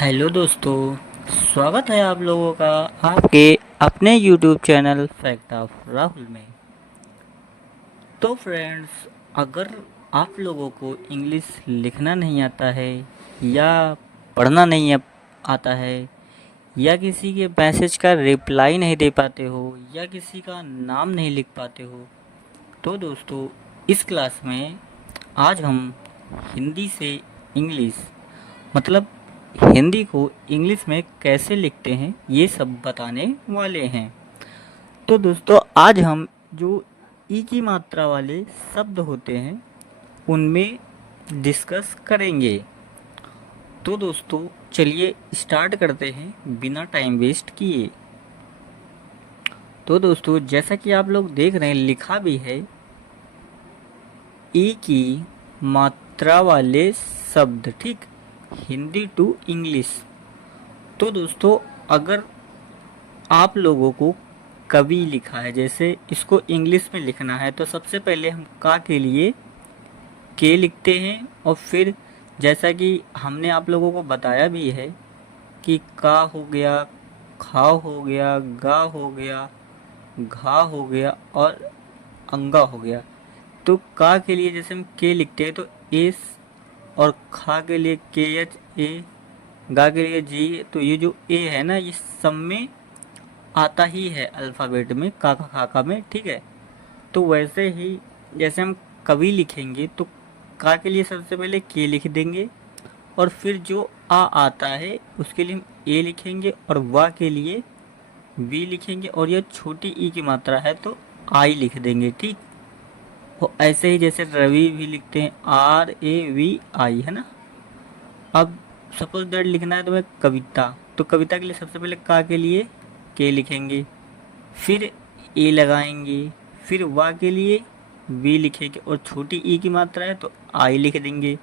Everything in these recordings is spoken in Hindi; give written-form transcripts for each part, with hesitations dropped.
हेलो दोस्तों, स्वागत है आप लोगों का आपके अपने YouTube channel fact of Rahul में। तो फ्रेंड्स, अगर आप लोगों को इंग्लिश लिखना नहीं आता है या पढ़ना नहीं आता है या किसी के मैसेज का रिप्लाई नहीं दे पाते हो या किसी का नाम नहीं लिख पाते हो, तो दोस्तों इस क्लास में आज हम हिंदी से इंग्लिश मतलब हिंदी को इंग्लिश में कैसे लिखते हैं ये सब बताने वाले हैं। तो दोस्तों आज हम जो ई की मात्रा वाले शब्द होते हैं उनमें डिस्कस करेंगे। तो दोस्तों चलिए स्टार्ट करते हैं बिना टाइम वेस्ट किए। तो दोस्तों जैसा कि आप लोग देख रहे हैं लिखा भी है ई की मात्रा वाले शब्द, ठीक, हिंदी टू इंग्लिश। तो दोस्तों अगर आप लोगों को कवि लिखा है, जैसे इसको इंग्लिश में लिखना है, तो सबसे पहले हम का के लिए के लिखते हैं और फिर जैसा कि हमने आप लोगों को बताया भी है कि का हो गया, खा हो गया, गा हो गया, घा हो गया और अंगा हो गया। तो का के लिए जैसे हम के लिखते हैं तो एस, और खा के लिए के एच ए, गा के लिए जी। तो ये जो ए है ना, ये सब में आता ही है अल्फ़ाबेट में, काका खाका में, ठीक है। तो वैसे ही जैसे हम कवि लिखेंगे तो का के लिए सबसे पहले के लिख देंगे और फिर जो आ आता है उसके लिए हम ए लिखेंगे और वा के लिए वी लिखेंगे और यह छोटी ई की मात्रा है तो आई लिख देंगे, ठीक। और ऐसे ही जैसे रवि भी लिखते हैं RAVI, है ना। अब सपोज दैट लिखना है तो मैं कविता, तो कविता के लिए सबसे पहले का के लिए के लिखेंगे, फिर ए लगाएंगे, फिर वा के लिए वी लिखेंगे और छोटी ई की मात्रा है तो आई लिख देंगे,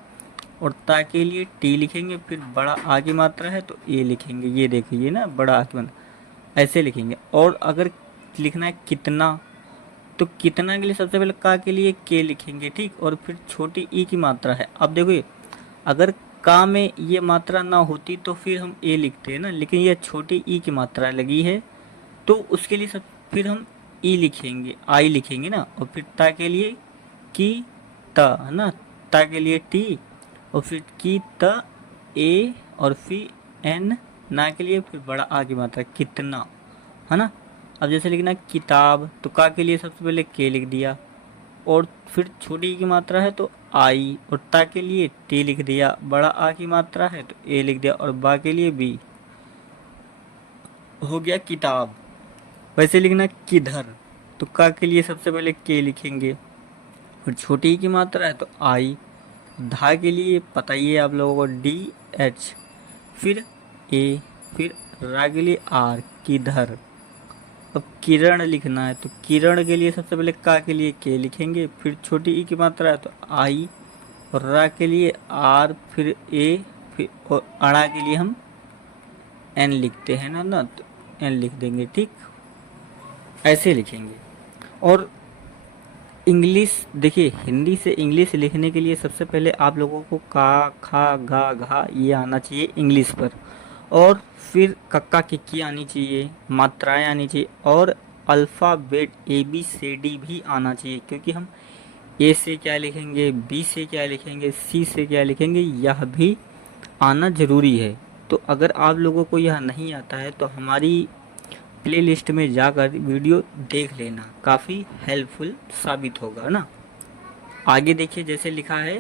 और ता के लिए टी लिखेंगे, फिर बड़ा आ की मात्रा है तो ए लिखेंगे। ये देखिए ना, बड़ा आ की मात्रा ऐसे लिखेंगे। और अगर लिखना है कितना, तो कितना के लिए सबसे पहले का के लिए के लिखेंगे, ठीक, और फिर छोटी ई की मात्रा है। अब देखो अगर का में ये मात्रा ना होती तो फिर हम ए लिखते हैं ना, लेकिन यह छोटी ई की मात्रा लगी है तो उसके लिए सब फिर हम ई लिखेंगे, आई लिखेंगे ना, और फिर ता के लिए की ता, है ना, ता के लिए टी, और फिर की त ए, और फिर एन, ना के लिए फिर बड़ा आ की मात्रा कितना, है ना। अब जैसे लिखना किताब तो का के लिए सबसे पहले के लिख दिया, और फिर छोटी की मात्रा है तो आई, और ता के लिए टी लिख दिया, बड़ा आ की मात्रा है तो ए लिख दिया, और बा के लिए बी, हो गया किताब। वैसे लिखना किधर, तो का के लिए सबसे पहले के लिखेंगे और छोटी की मात्रा है तो आई, धा के लिए पता ही है आप लोगों को DH, फिर ए, फिर रा के लिए आर, किधर। अब किरण लिखना है तो किरण के लिए सबसे पहले का के लिए के लिखेंगे, फिर छोटी ई की मात्रा है तो आई, और रा के लिए आर, फिर ए, फिर और अड़ा के लिए हम एन लिखते हैं ना, तो एन लिख देंगे, ठीक, ऐसे लिखेंगे। और इंग्लिश देखिए, हिंदी से इंग्लिश लिखने के लिए सबसे पहले आप लोगों को का, खा, गा, घा ये आना चाहिए इंग्लिश पर, और फिर कक्का किक्की आनी चाहिए, मात्राएं आनी चाहिए, और अल्फ़ाबेट ABCD भी आना चाहिए, क्योंकि हम ए से क्या लिखेंगे, बी से क्या लिखेंगे, सी से क्या लिखेंगे, यह भी आना ज़रूरी है। तो अगर आप लोगों को यह नहीं आता है तो हमारी प्लेलिस्ट में जाकर वीडियो देख लेना, काफ़ी हेल्पफुल साबित होगा ना। आगे देखिए जैसे लिखा है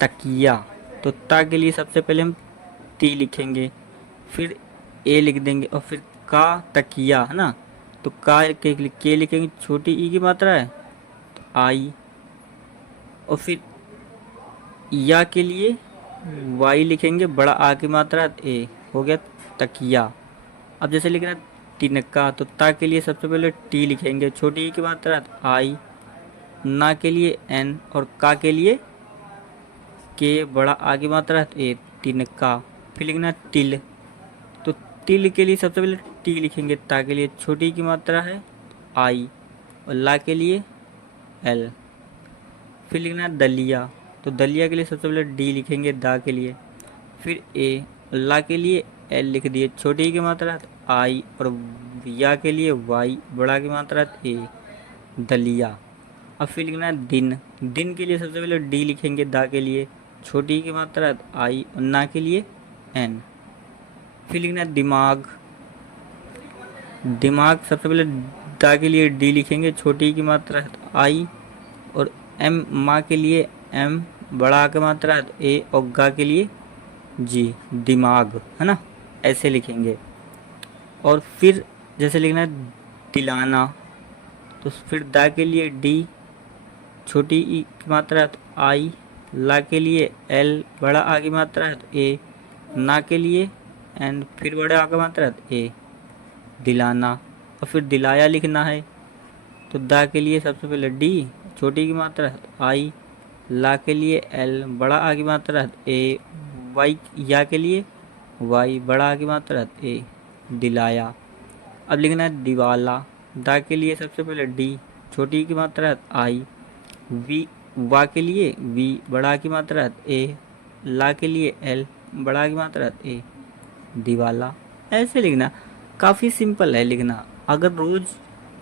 तकिया, तो ता के लिए सबसे पहले हम टी लिखेंगे, फिर ए लिख देंगे, और फिर का तकिया, है ना, तो का के लिखेंगे, छोटी ई की मात्रा है तो आई, और फिर या के लिए वाई लिखेंगे, बड़ा आ की मात्रा है तो ए, हो गया तकिया। अब जैसे लिखना है तिनका, तो ता के लिए सबसे पहले टी लिखेंगे, छोटी ई की मात्रा है तो आई, ना के लिए एन, और का के लिए के, बड़ा आ की मात्रा है तो ए, तिनका। फिर लिखना तिल, तो तिल के लिए सबसे पहले टी लिखेंगे, ता के लिए छोटी की मात्रा है आई, और ला के लिए एल। फिर लिखना दलिया, तो दलिया के लिए सबसे पहले डी लिखेंगे, दा के लिए, फिर ए, ला के लिए एल लिख दिए छोटी ई की मात्रा आई, और या के लिए वाई बड़ा की मात्रा ए, दलिया। अब फिर लिखना है दिन। दिन के लिए सबसे पहले डी लिखेंगे, दा के लिए छोटी ई की मात्रा आई, और ना के लिए एन। फिर लिखना है दिमाग। दिमाग सबसे पहले दा के लिए डी लिखेंगे, छोटी ई की मात्रा आई, और एम, माँ के लिए एम, बड़ा की मात्रा ए, और गा के लिए जी, दिमाग, है ना, ऐसे लिखेंगे। और फिर जैसे लिखना है दिलाना, तो फिर दा के लिए डी, छोटी ई की मात्रा आई, ला के लिए एल, बड़ा आ की मात्रा ए, ना के लिए एन, फिर बड़ा आ की मात्रा ए, दिलाना। और फिर दिलाया लिखना है, तो दा के लिए सबसे पहले डी, छोटी की मात्रा आई, ला के लिए एल, बड़ा आ की मात्रा ए, वाई, या के लिए वाई, बड़ा आ की मात्रा ए, दिलाया। अब लिखना है दिवाला। दा के लिए सबसे पहले डी, छोटी की मात्रा आई, वी, वा के लिए वी, बड़ा की मात्रा ए, ला के लिए एल, बड़ा की मात्रा ए, दिवाला। ऐसे लिखना, काफ़ी सिंपल है लिखना। अगर रोज़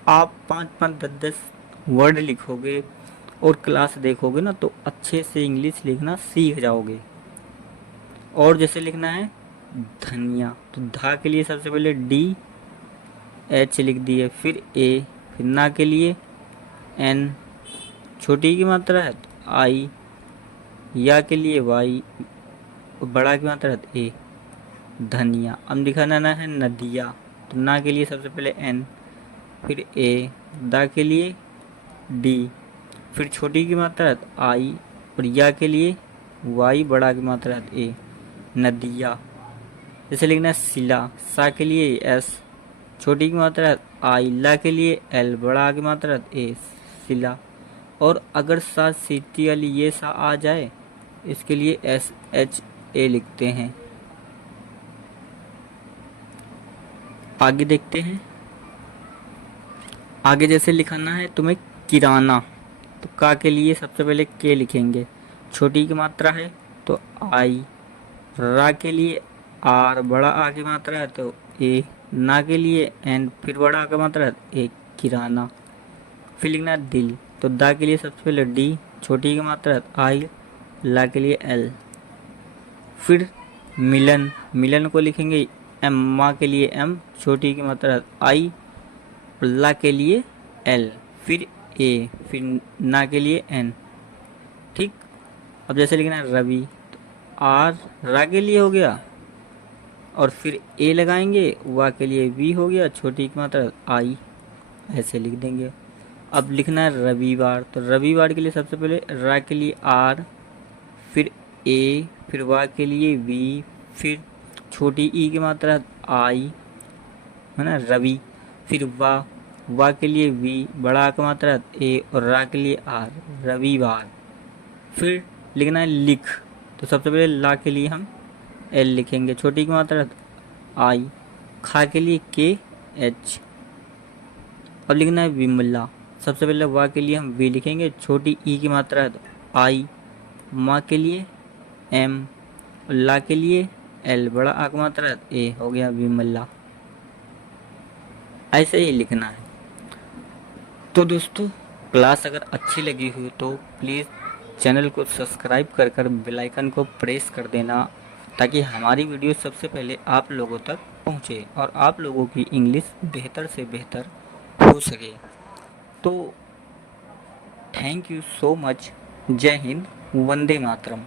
आप 5-5, 10-10 वर्ड लिखोगे और क्लास देखोगे ना, तो अच्छे से इंग्लिश लिखना सीख जाओगे। और जैसे लिखना है धनिया, तो धा के लिए सबसे पहले डी, एच लिख दिए, फिर ए, फिर ना के लिए एन, छोटी की मात्रा है आई, या के लिए वाई, बड़ा की मात्रा है ए, धनिया। अब लिखाना ना है नदिया, तो ना के लिए सबसे पहले एन, फिर ए, दा के लिए डी, फिर छोटी की मात्रा आई, और या के लिए वाई, बड़ा की मात्रा ए, नदिया। जैसे लिखना है सिला। सा के लिए एस, छोटी की मात्रा आई, ला के लिए एल, बड़ा की मात्रा ए, सिला। और अगर सा सीटी वाली ये सा आ जाए, इसके लिए एस एच ए लिखते हैं। आगे देखते हैं। आगे जैसे लिखाना है तुम्हें किराना, तो का के लिए सबसे पहले के लिखेंगे, छोटी की मात्रा है तो आई, रा के लिए आर, बड़ा आ की मात्रा है तो ए, ना के लिए एन, फिर बड़ा आ की मात्रा है ए, किराना। फिर लिखना है दिल, तो दा के लिए सबसे पहले डी, छोटी की मात्रा है आई, ला के लिए एल। फिर मिलन। मिलन को लिखेंगे एम, माँ के लिए एम, छोटी की मात्रा आई, ला के लिए एल, फिर ए, फिर ना के लिए एन। ठीक। अब जैसे लिखना है रवि, तो आर, रा के लिए हो गया, और फिर ए लगाएंगे, वा के लिए वी हो गया, छोटी की मात्रा आई, ऐसे लिख देंगे। अब लिखना है रविवार, तो रविवार के लिए सबसे पहले रा के लिए आर, फिर ए, फिर वा के लिए वी, फिर छोटी ई की मात्रा आई, है ना, रवि, फिर वा के लिए वी, बड़ा की मात्रा ए, और रा के लिए आर, रविवार। फिर लिखना है लिख, तो सबसे पहले ला के लिए हम एल लिखेंगे, छोटी की मात्रा आई, खा के लिए के एच। अब लिखना है विमला, सबसे पहले वा के लिए हम वी लिखेंगे, छोटी ई की मात्रा आई, माँ के लिए एम, और ला के लिए एल, बड़ा आ की मात्रा ए, हो गया विमला। ऐसे ही लिखना है। तो दोस्तों, क्लास अगर अच्छी लगी हुई तो प्लीज़ चैनल को सब्सक्राइब कर बेल आइकन को प्रेस कर देना, ताकि हमारी वीडियो सबसे पहले आप लोगों तक पहुंचे और आप लोगों की इंग्लिश बेहतर से बेहतर हो सके। तो थैंक यू सो मच। जय हिंद, वंदे मातरम।